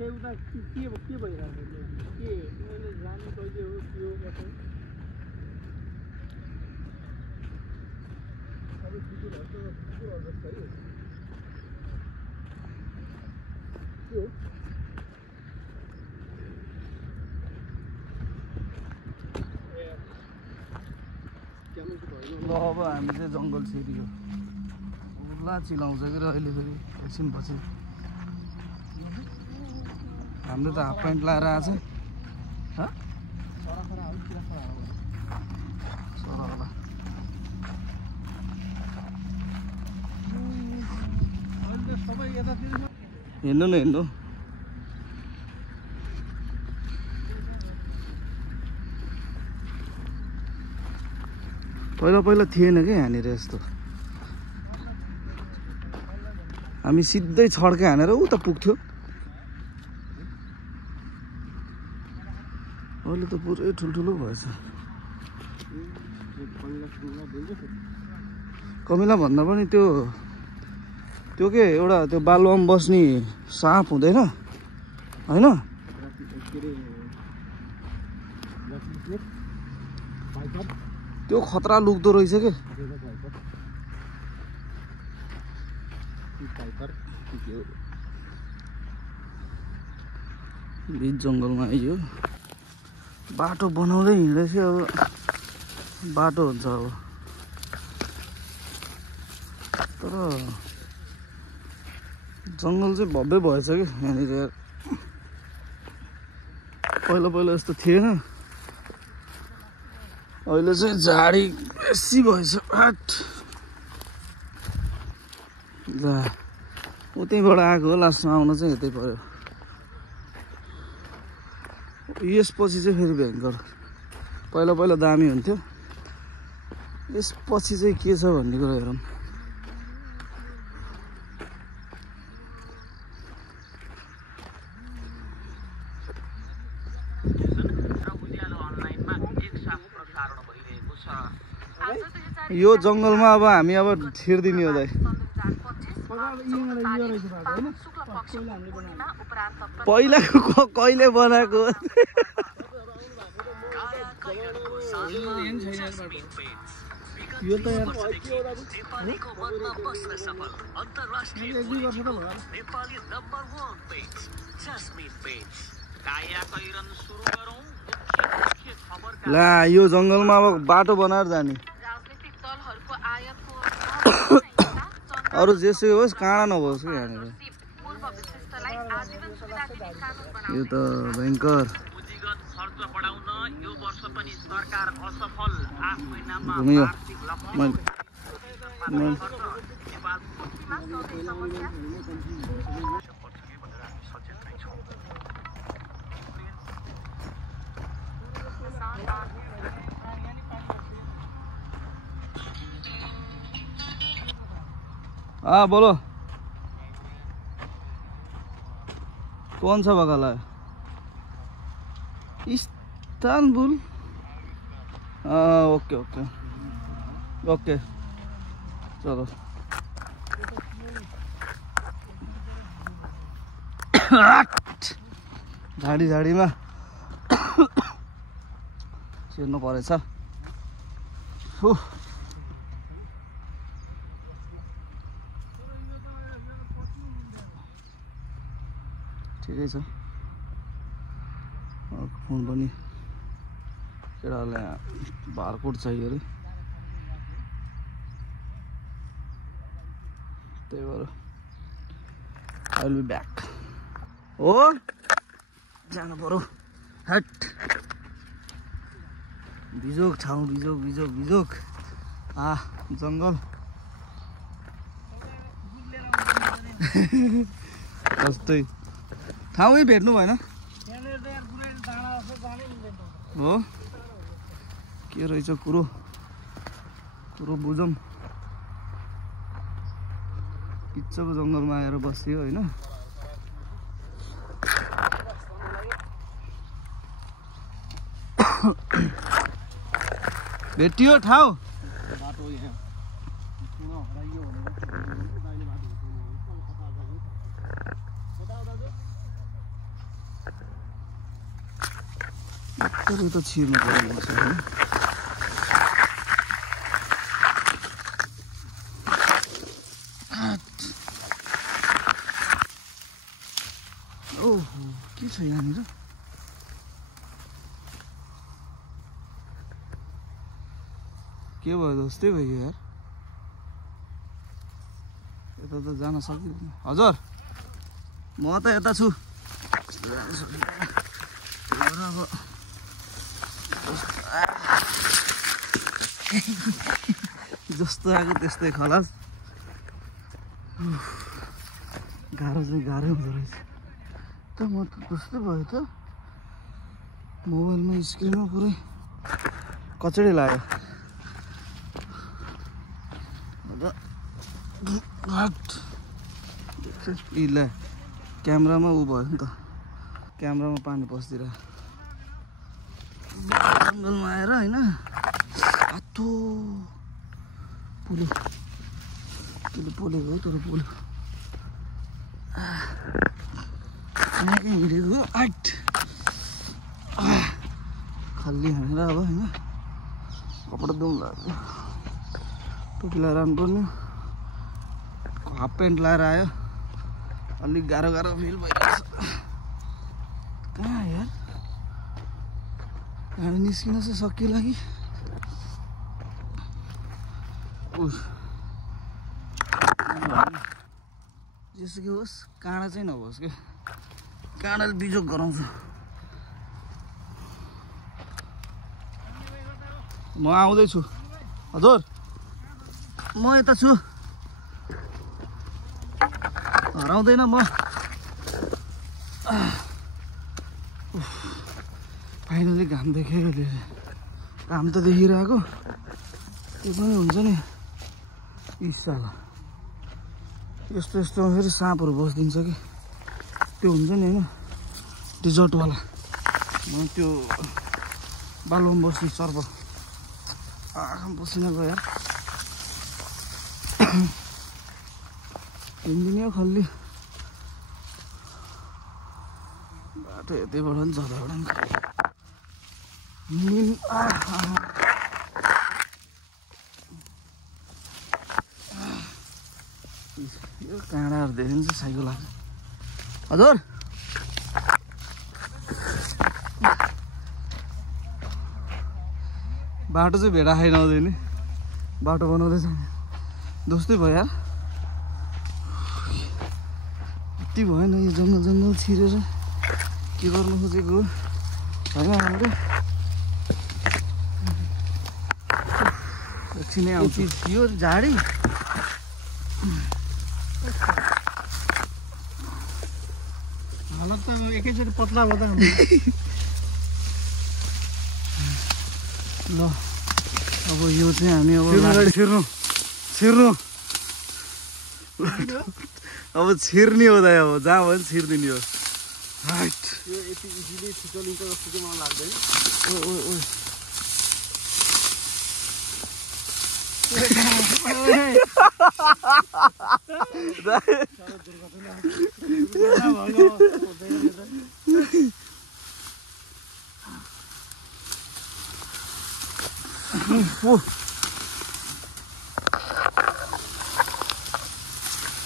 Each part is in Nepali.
चाहिँ उता के भइरहेको छ के मैले जाने कहिले हो के हो बताउ अब कुकुरहरु त है के ल अब हामी चाहिँ जङ्गल छिरियो उल्ला चिलाउँछ कि अहिले फेरि एकछिनपछि हाम्रो त हाफ प्यान्ट लाएर आएको छ हेर्नु न हेर्नु पहिला थिएन क्या यहाँनिर यस्तो हामी सिधै छड्के हानेर उता पुग्थ्यो अहिले त पुरै ठुल्ठुलो भएछ कमिला भन्दा पनि त्यो के एउटा त्यो बालुवामा बस्ने साँप हुँदैन हैन त्यो खतरा लुक्दो रहेछ के बीच जङ्गलमा आइयो बाटो बनाउँदै हिँड्दैछ अब बाटो हुन्छ अब तर जङ्गल चाहिँ भव्य भएछ कि यहाँनिर पहिला यस्तो थिएन अहिले चाहिँ झाडी बेसी भएछ उतैबाट आएको हो लास्टमा आउन चाहिँ यतै पर्यो यसपछि चाहिँ फेरि भयङ्कर पहिला दामी हुन्थ्यो यसपछि चाहिँ के छ भन्ने कुरा हेरौँ यो जङ्गलमा अब हामी अब छिर्दिने हो दाइ पहिलाको कहिले बनाएको यो त ला यो जङ्गलमा अब बाटो बनाएर जाने अरू जेसै होस् काँडा नभओस् कि यहाँनिर यो त भयङ्कर घुमियो हाँ बोलो कौन सा बगल है इस्तानबुल ओके ओके ओके चलो झाडीमा छिर्नु परेछ ठिकै छ फोन पनि केटालाई बारकोड चाहियो अरे त्यही भएर आई विल बी ब्याक हो जानु पर्यो हट बिजोक ठाउँ बिजोक जङ्गल जस्तै ठाउँै भेट्नु भएन हो के रहेछ कुरो बुझौँ पिच्चको जङ्गलमा आएर बस्यो होइन भेटियो ठाउँ तर यो त छिर्नु पर्ने छ हैन ओहो के छ यहाँनिर के भयो जस्तै भयो यार यता त जान सकिँदैन हजुर म त यता छु अब जस्तो आएको त्यस्तै खलास गाह्रो चाहिँ गाह्रै हुँदो रहेछ त म त कस्तो भयो त मोबाइलमा स्क्रिनमा पुरै कचडे लाग्यो ल क्यामेरामा ऊ भयो नि त क्यामेरामा पानी पस्दिएर जङ्गलमा आएर होइन हातो पोल्यो त्यसले पोलेको हो तर पोल्यो कहाँ हिँडेको आठ खल्ली हानेर अब होइन कपडा धुउँ लाग्यो टोपी लगाएर आउनुपर्ने हाफ प्यान्ट लगाएर आयो अलिक गाह्रो गाह्रो फिल भइरहेछ कहाँ यार हामी निस्किन चाहिँ सकिएला कि जेसुकै होस् काँडा चाहिँ नहोस् क्या काँडाले बिजोग गराउँछ म आउँदैछु हजुर म यता छु हराउँदैन म फाइनली घाम देखेको घाम त देखिरहेको त्यो पनि हुन्छ नि इसाला यस्तो यस्तोमा फेरि साँपहरू बसिदिन्छ कि त्यो हुन्छ नि होइन डिजर्टवाला म त्यो बालुवामा बस्ने सर्प आँखा पसिना गयो यार हिँडिदिने हो खल्ली बाटो यतैबाट पनि जताबाट पनि यो काँडाहरू देख्नु चाहिँ साइकल लाग्छ हजुर बाटो चाहिँ भेडा खाइ नआउँदैन बाटो बनाउँदैछ दोस्तै भयो यार यति भएन यो जङ्गल छिरेर के गर्नु खोजेको होइन हामीले एकछिनै आउँछ यो झाडी हालत त एकैचोटि पत्ला भयो त ल अब यो चाहिँ हामी अब छिर्नु अब छिर्ने हो दाइ अब जहाँ भयो नि छिर्दिने हो राइट यो यति इजिली छिटोलिन्छ जस्तो चाहिँ मलाई लाग्दैन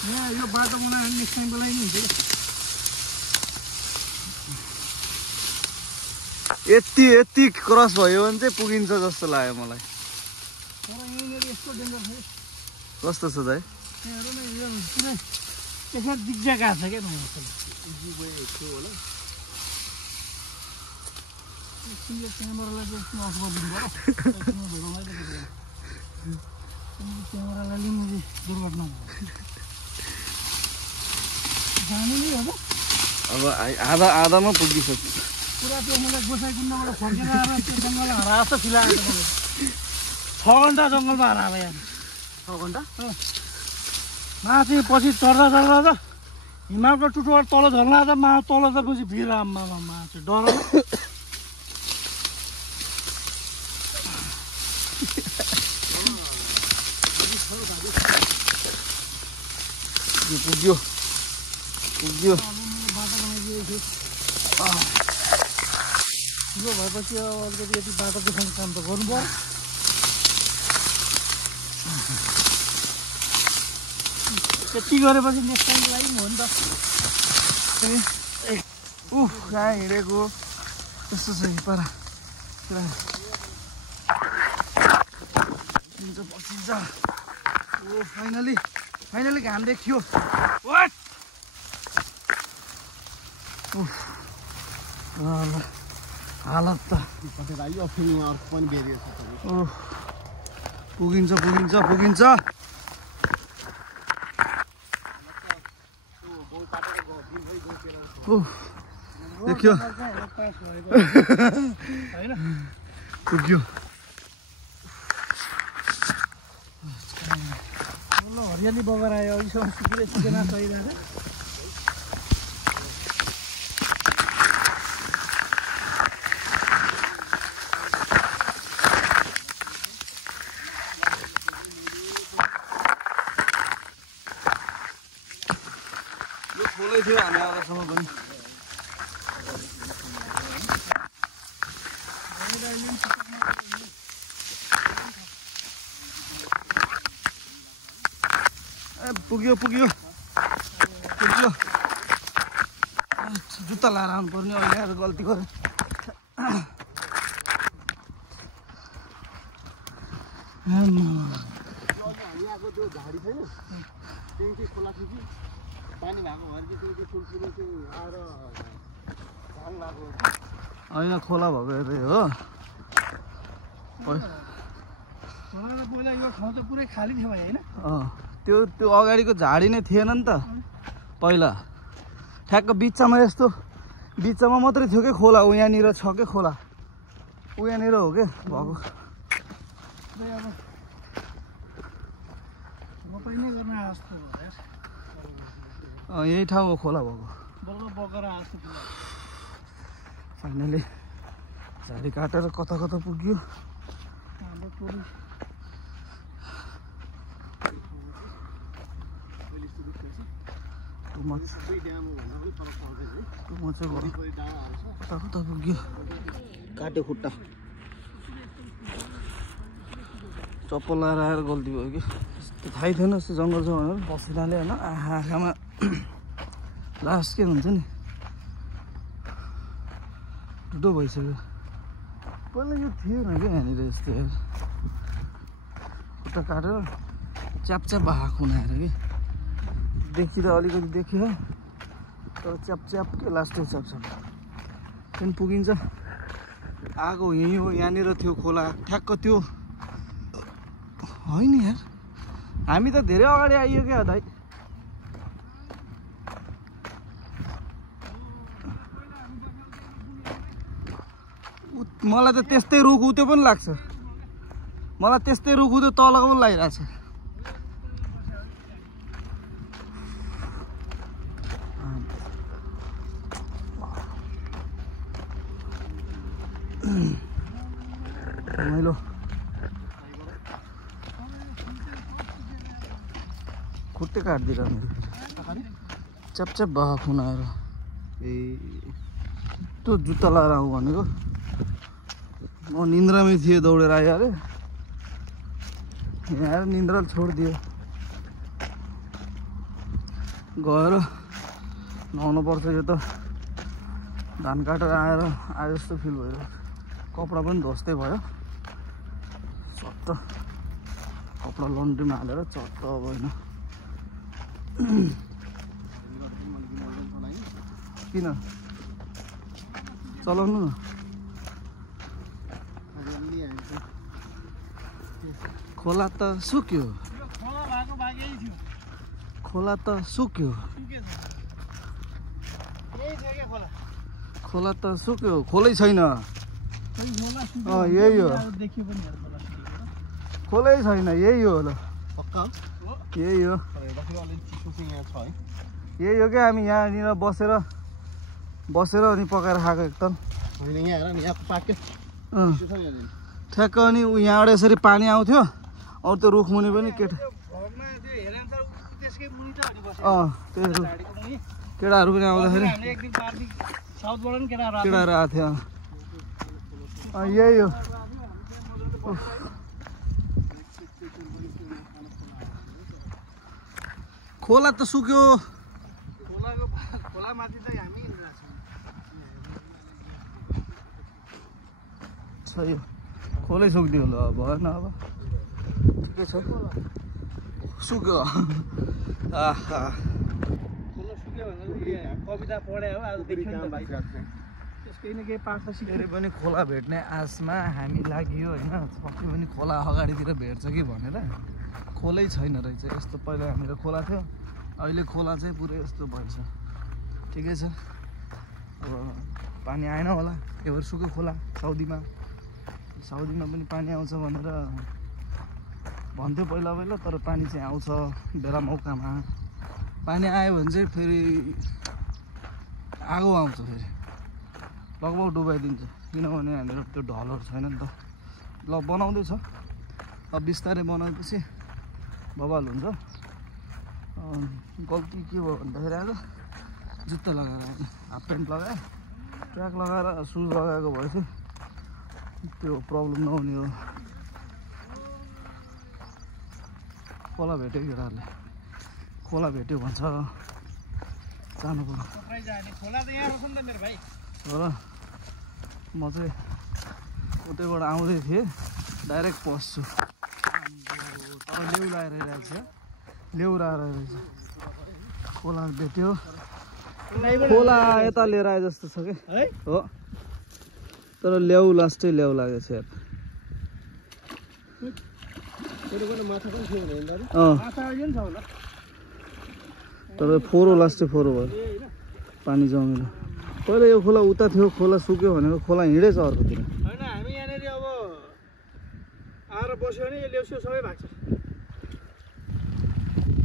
यहाँ यो बाटो बनायो भने नेक्स्ट टाइमको लागि नि हुन्छ यति क्रस भयो भने चाहिँ पुगिन्छ जस्तो लाग्यो मलाई तर यहाँनिर यस्तो डेन्जर छ कस्तो छ दाइ हेर न यो पुरै त्यसमा दिग्जा गएको छ क्या इजी भयो थियो होला यो क्यामेरालाई चाहिँ अफ गरिदिनु पर्यो क्यामेरालाई लिनु दुर्घटना भयो जानु नै हो अब आधामा पुगिसक्यो पुरा त्यो मलाई गोसाइकुण्डबाट फर्केर आएर त्यो जङ्गल हराएर जस्तो फिलाएको छ मलाई 6 घन्टा जङ्गलमा हरायो यहाँ 6 घन्टा माथि पछि चढ्दा हिमालको टुटोबाट तल झर्ना त तल त पछि भिर माथि डर पुग्यो बाटो बनाइदिएको थियो यो भएपछि अब अलिकति यति बाटो देखाउने काम त गर्नु पर्यो। त्यति गरेपछि नेक्स्ट टाइमको लागि हो नि त। कहाँ हिँडेको त्यस्तो छ कि पारा पुरा पसिन्छ। फाइनली घाम देखियो। वाट हालत त पुगिन्छ। देखियो पुग्यो। हरियाली बगर आयो अहिलेसम्म सुकिँदैन सहिरहेको यो खोलै थियो हामी आउँदासम्म पनि। पुग्यो जुत्ता लाएर आउनु पर्ने। अहिले आएर गल्ती गरेँ। होइन खोला भएको यतै हो। पहिला यो ठाउँ त पुरै खाली थियो भाइ होइन। त्यो अगाडिको झाडी नै थिएन नि त पहिला। ठ्याक्क बिचमा यस्तो बिचमा मात्रै थियो कि खोला। ऊ यहाँनिर छ कि खोला। ऊ यहाँनिर हो क्या भएको। यही ठाउँ हो खोला भएको। फाइनली झाडी काटेर कता पुग्यो। कता पुग्यो। काट्यो खुट्टा। चप्पल लगाएर आएर गल्ती भयो कि थाहै थिएन यस्तो जङ्गल छ भनेर पसिनाले होइन। आँखामा लास्ट के हुन्छ नि टुटो भइसक्यो। पहिला यो थिएन क्या यहाँनिर यस्तो यार। खुट्टा काटेर च्याप भाग खुनाएर कि देखिँदा अलिकति देखियो तर च्याप के लास्टै च्याप त्यहाँदेखि पुगिन्छ। आगो यहीँ हो। यहाँनिर थियो खोला ठ्याक्क त्यो होइन यार। हामी त धेरै अगाडि आइयो क्या दाइ। मलाई त त्यस्तै रुख उतो पनि लाग्छ। मलाई त्यस्तै रुख उतो तलको पनि लागिरहेको छ। रमाइलो खुट्टे काटिदिएर मेरो च्याप भाग खुनाएर। त्यो जुत्ता लगाएर आऊ भनेको। म निन्द्रामै थिएँ दौडेर आयो अरे। यहाँ निन्द्रा छोडिदियो। गएर नुहाउनु पर्छ। यो त धान काटेर आएर आए जस्तो फिल भयो। कपडा पनि धोस्तै भयो। चट्ट कपडा लन्ड्रीमा हालेर चट्ट अब होइन। किन चलाउनु न। खोला त सुक्यो। खोला त सुक्यो। खोला त सुक्यो। खोलै छैन। यही हो। खोलै छैन। यही हो ल। यही हो। यही हो क्या। हामी यहाँनिर बसेर अनि पकाएर खाएको एकदम ठ्याक्क। अनि यहाँबाट यसरी पानी आउँथ्यो। अरू त्यो रुख मुनि पनि केटाहरू पनि आउँदाखेरि केटाहरू आएको थियो। यही हो खोला त सुक्यो खोलामाथि त हामी छ यो खोलै सुक्दियो होला भएन अब ठिकै छ सुक्यो आहा खोला सुक्यो भनेर कविता पढे हो आज देखियो नि त भाइ त्यसकै न केही पाठ त फेरि पनि खोला भेट्ने आशमा हामी लाग्यो होइन पक्कै पनि खोला अगाडितिर भेट्छ कि भनेर खोलै छैन रहेछ यस्तो पहिला हामीतिर खोला थियो अहिले खोला चाहिँ पुरै यस्तो भएछ ठिकै छ अब पानी आएन होला एभर सुक्यो खोला साउदीमा पनि पानी आउँछ भनेर भन्थ्यो पहिला पहिला तर पानी चाहिँ आउँछ बेला मौकामा पानी आयो भने चाहिँ फेरि आगो आउँछ फेरि लगभग डुबाइदिन्छ किनभने हामीहरू त्यो ढलहरू छैन नि त ल बनाउँदैछ अब बिस्तारै बनाएपछि बवाल हुन्छ गल्ती के भयो भन्दाखेरि आज जुत्ता लगाएर हाफ प्यान्ट लगाएँ ट्र्याक लगाएर सुज लगाएको भए चाहिँ त्यो प्रब्लम नहुने हो खोला भेट्यो केटाहरूले खोला भेट्यो भन्छ जानु पर्यो खोला त यहाँ रहेछ नि त मेरो भाइ हो र म चाहिँ उतैबाट आउँदै थिएँ डाइरेक्ट पस्छु तर लेउला आइरहेको छ लेउरा रहेछ खोला भेट्यो खोला यता लिएर आए जस्तो छ कि है हो तर ल्याउ लास्टै ल्याउ लागेको छ यार माछा पनि थियो भने माछा अहिले नि छ होला तर फोरो लास्टै फोरो भयो पानी जमेर पहिला यो खोला उता थियो खोला सुक्यो भनेको खोला हिँडेछ अर्कोतिर होइन हामी यहाँनिर अब आएर बस्यो भने यो ल्याउस्यो सबै भएको छ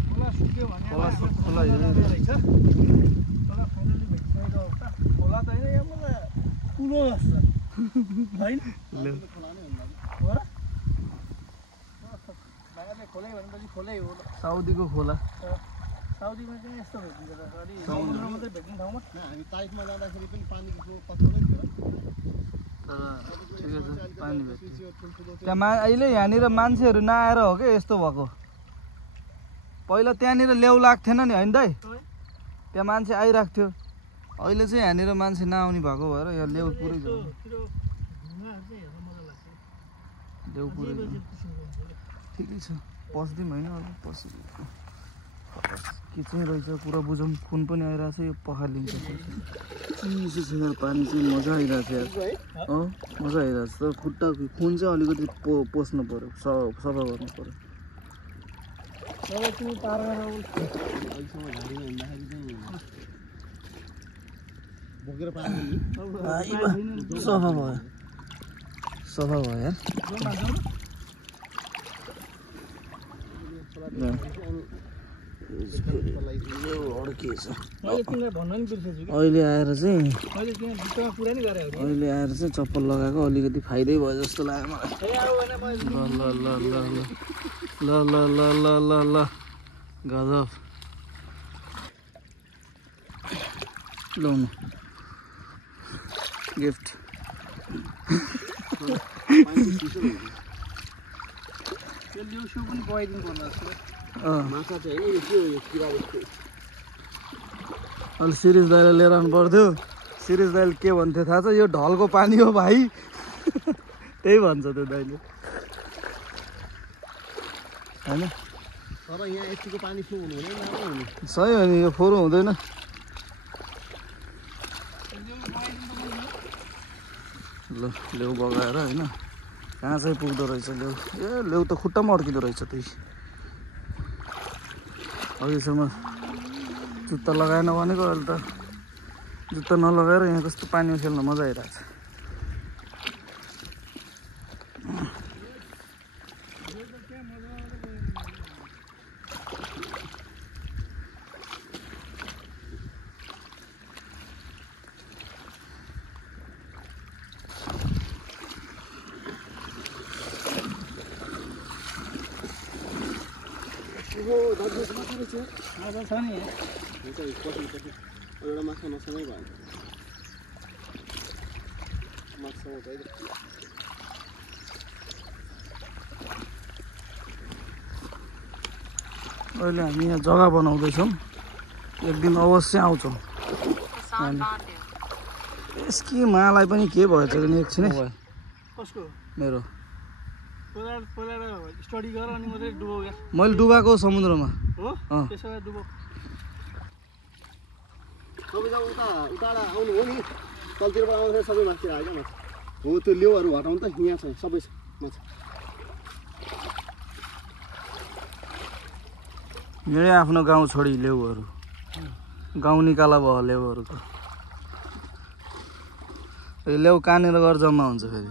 खोला सुक्यो भने खोला हिँड्यो रहेछ खोला फाइनली भेटिसकेको अवस्था खोला त होइन यो मलाई कुलो जस्तो होइन हो र खोलै भनेपछि खोलै हो साउदीको खोला साउदीमा चाहिँ यस्तो भेटिन्छ त अलि समुद्रमा चाहिँ भेट्ने ठाउँमा हामी ताइफमा जाँदाखेरि पनि पानीको पत्थरै थियो ठिकै छ पानी भेट्यो त्यहाँ अहिले यहाँनिर मान्छेहरू नआएर हो क्या यस्तो भएको पहिला त्यहाँनिर ल्याउ लाग्थेन नि होइन दाइ त्यहाँ मान्छे आइरहेको थियो अहिले चाहिँ यहाँनिर मान्छे नआउने भएको भएर यहाँ ल्याउ पुरै ल्याउ पुरै ठिकै छ पस्दिउँ होइन अब पस के चाहिँ रहेछ पुरा बुझौँ खुन पनि आइरहेको छ यो पखालिन्छ चिसो छ यार पानी चाहिँ मजा आइरहेको छ यार मजा आइरहेको छ तर खुट्टा खुन चाहिँ अलिकति पोस्नु पऱ्यो सफा गर्नु पऱ्यो बोकेर पानी सफा भयो यार अहिले आएर चाहिँ चप्पल लगाएको अलिकति फाइदै भयो जस्तो लाग्यो मलाई ल गजब लाउनु गिफ्ट अहिले सिरिज दाइले लिएर आउनु पर्थ्यो सिरिज दाइले के भन्थ्यो थाहा छ यो ढलको पानी हो भाइ त्यही भन्छ त्यो दाइले होइन तर यहाँ यतिको पानी फ्लो हुनु हुँदैन सही हो नि यो फोहोर हुँदैन ल लेउ बगाएर होइन कहाँ चाहिँ पुग्दो रहेछ लेउ लेउ त खुट्टामा अड्किँदो रहेछ त्यही अहिलेसम्म जुत्ता लगाएन भनेको अहिले त जुत्ता नलगाएर यहाँ कस्तो पानीमा खेल्न मजा आइरहेको छ माछा छ नि एउटा माछा नसँगै भयो माछा अहिले हामी यहाँ जग्गा बनाउँदैछौँ एक दिन अवश्य आउँछौँ यसकी मालाई पनि के भएछ भने एकछिनै कसको मेरो पहिला स्टडी गर अनि मात्रै डुबाउ यार मैले डुबाएको समुद्रमा हो त्यसो भए डुबाउ तपाईँ जब उताबाट आउनु हो नि तलतिरबाट आउँदाखेरि सबै माथितिर आयो क्या माछा हो त्यो लेउहरू हटाउनु त यहाँ छ सबै छ माछा मेरै आफ्नो गाउँ छोडी लेउहरू गाउँ निकाला भयो लेउहरूको लेउ कहाँनिर गएर जम्मा हुन्छ फेरि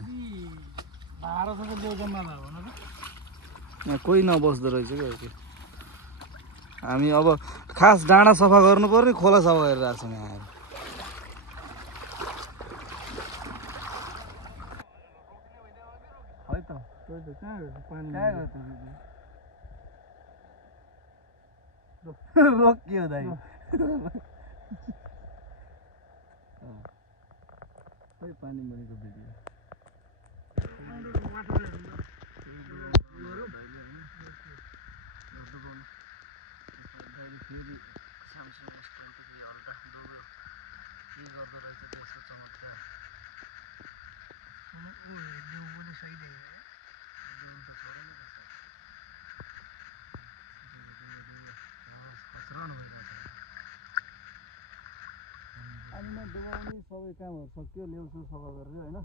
1200 लेउ जम्मा भयो भन त यहाँ कोही नबस्दो रहेछ क्या हामी अब खास डाँडा सफा गर्नु पर्ने खोला सफा गरेर आएको छौँ यहाँ आएर है त त्यही त कहाँ गयो पानी रोकियो दाइ खै पानी बनेको भिडियो फेरि स्यामसङ स्ट्यान्डको फेरि हल्का डुब्यो के गर्दो रहेछ त्यसको चमत्कार पानीमा डुबाउने सबै कामहरू सक्यो लेउसु सफा गरेर होइन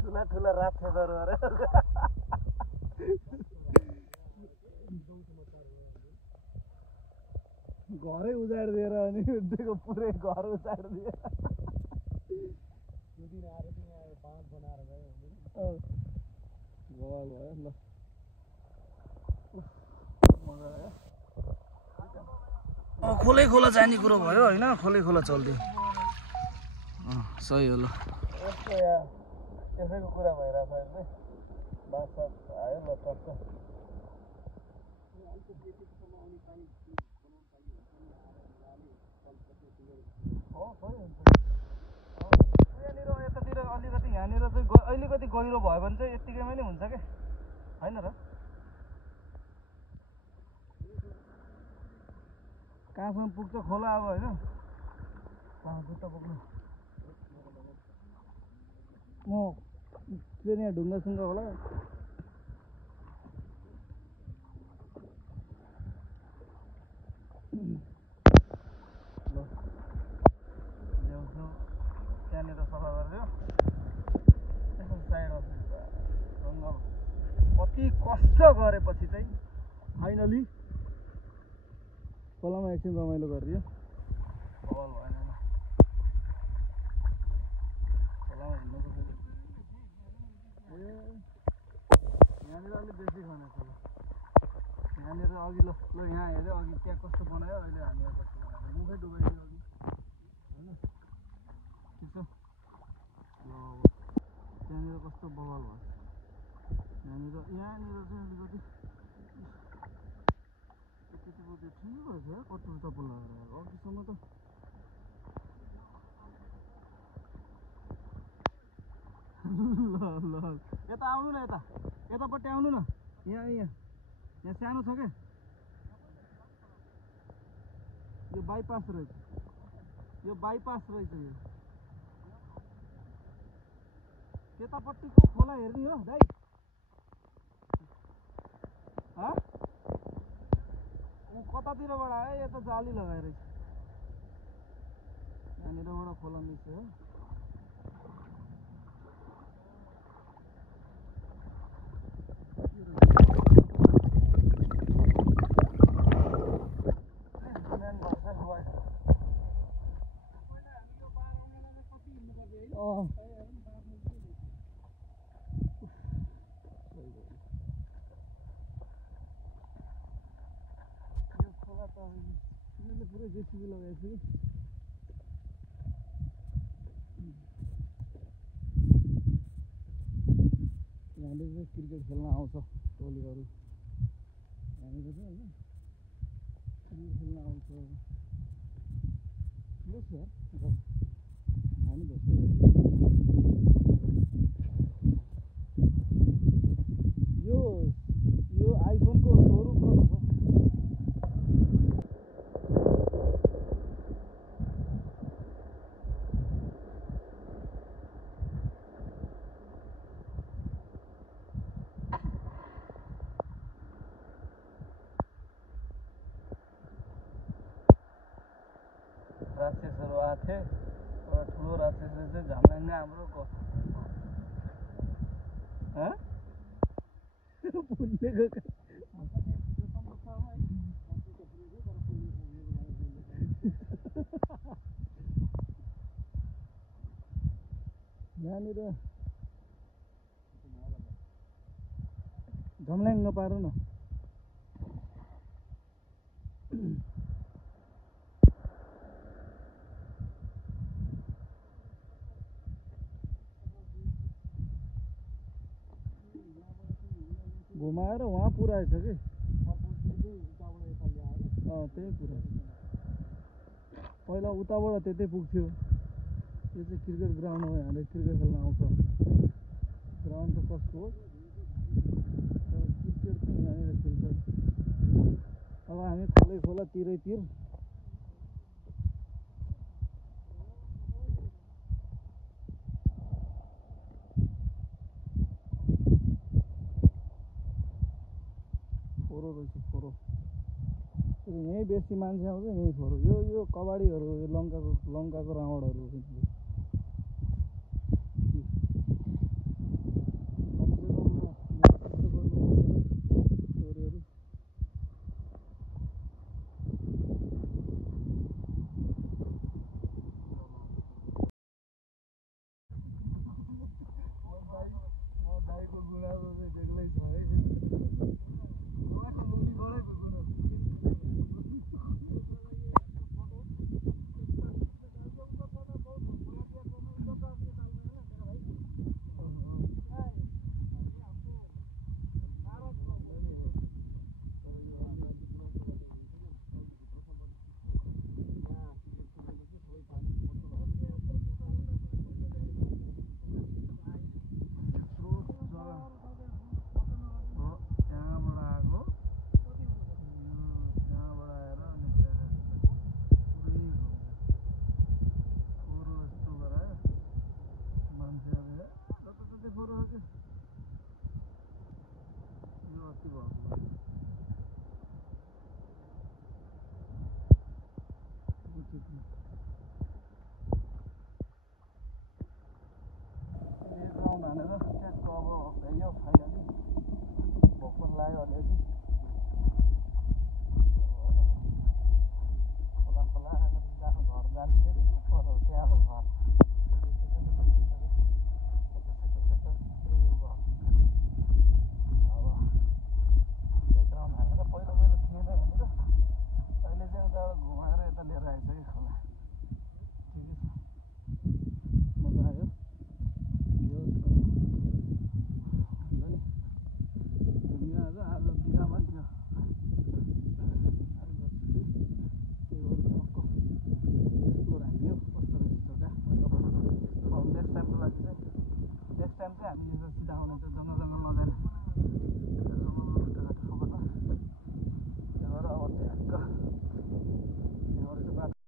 ठुला ठुला राक्षसहरू अरे घरै उजाडिदिएर अनि दिएको पुरै घर उजाडिदिएर भयो ल खोलै खोला जाने कुरो भयो होइन खोलै खोला चल्थ्यो सही हो ल त्यसैको कुरा भइरहेको छ अहिले बास आयो ल टक्क यहाँनिर यतातिर अलिकति यहाँनिर चाहिँ अलिकति गहिरो भयो भने चाहिँ यत्तिकैमा नि हुन्छ क्या होइन र कहाँसम्म पुग्छ खोला अब होइन कहाँ जुत्ता पुग्नु म फेरि यहाँ ढुङ्गासुङ्गा होला ल ल्याउँछु त्यहाँनिर सफा गरिदियो त्यसको साइडमा जङ्गल कति कष्ट गरेपछि चाहिँ फाइनली खोलामा एकछिन रमाइलो गरिदियो बल भएन खोलामा हिँड्नुको फेरि यहाँनिर अलिक बेसी खाने खोला यहाँनिर अघि ल यहाँ हेऱ्यो अघि त्यहाँ कस्तो बनायो अहिले हामी यहाँ कस्तो बनायो मुखै डुबाइदियो अघि होइन ठिक छ ल अब त्यहाँनिर कस्तो बवाल भयो यहाँनिर चाहिँ अलिकति ठिकै रहेछ कत्रो चप्पल लगाएर अघिसम्म त ल यता आउनु न यतापट्टि आउनु न यहाँ सानो छ क्या यो बाइपास रहेछ यो त्यतापट्टिको खोला हेर्ने हो दाइ कतातिरबाट आयो यता जाली लगाएर यहाँनिरबाट खोला मिल्छ हो पुरै जेसीबी लगाएको छु क्रिकेट खेल्न आउँछ टोलीहरू यहाँनिर चाहिँ होइन क्रिकेट खेल्न आउँछ ठुलो छ यार हामी जस्तै यो आइफोनको सोरुम कस्तो छ राक्षसहरू आएको थिए एउटा ठुलो राक्षसले चाहिँ झम्ल्याङ्ग हाम्रो फुलेको यहाँनिर झम्ल्याङ्ग पारौँ न घुमाएर वहाँ पुऱ्याएछ कि त्यही कुरा पहिला उताबाट त्यतै पुग्थ्यो यो चाहिँ क्रिकेट ग्राउन्ड हो यहाँले क्रिकेट खेल्न आउँछ ग्राउन्ड त कसको हो तर क्रिकेट चाहिँ यहाँनिर खेल्छ अब हामी खोला तिरैतिर फोरो रहेछ फोरो यहीँ बेसी मान्छे आउँछ यहीँ फोरो यो कबाडीहरू यो लङ्काको रावणहरू भनेर त्यसको अब भ्याइयो फाइनली भोक पनि लाग्यो अलिअलि खोला घर जान्थ्यो त्यहाँ अब घर घुमाएर यता लिएर आएछ कि खोला ठिकै छ मजा आयो यो घुमिआएर आज बिदा पनि थियो एक्सप्लोर हामी कस्तो रहेछ जग्गा अब नेक्स्ट टाइमको लागि चाहिँ नेक्स्ट टाइम चाहिँ हामी यो सिधा आउने चाहिँ जङ्गल नजाने त्यहाँबाट अब ठ्याक्क त्यहाँबाट चाहिँ बाटो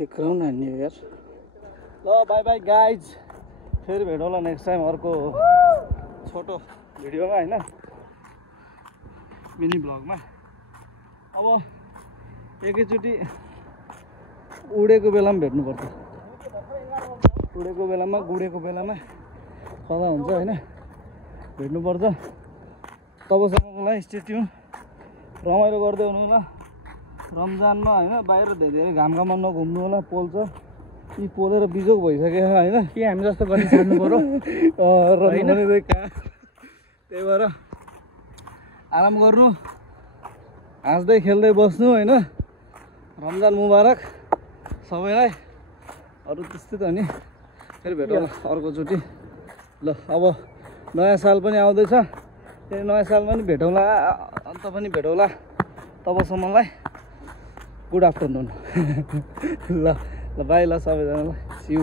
एकाउन्न हान्ने हो यार। ल बाई बाई गाइज, फेरि भेटौँला नेक्स्ट टाइम अर्को छोटो भिडियोमा होइन, मिनी भ्लगमा। अब एकैचोटि उडेको बेलामा भेट्नुपर्छ, उडेको बेलामा गुडेको बेलामा कता हुन्छ होइन, भेट्नुपर्छ। तबसम्मको लागि स्टे ट्युन, रमाइलो गर्दै हुनु होला रमजानमा होइन। बाहिर धेरै घाममा नघुम्नु होला, पोल्छ यी पोलेर बिजोग भइसक्यो होइन, के हामी जस्तो गरी छाड्नु पर्यो त्यही भएर आराम गर्नु, हाँस्दै खेल्दै बस्नु होइन। रमजान मुबारक सबैलाई। अरू त्यस्तै त हो नि, फेरि भेटौँला अर्कोचोटि। ल अब नयाँ साल पनि आउँदैछ, फेरि नयाँ सालमा पनि भेटौँला, अन्त पनि भेटौँला। तबसम्मलाई गुड आफ्टरनुन। ल ल बाई, ल सबैजनालाई, सिउ।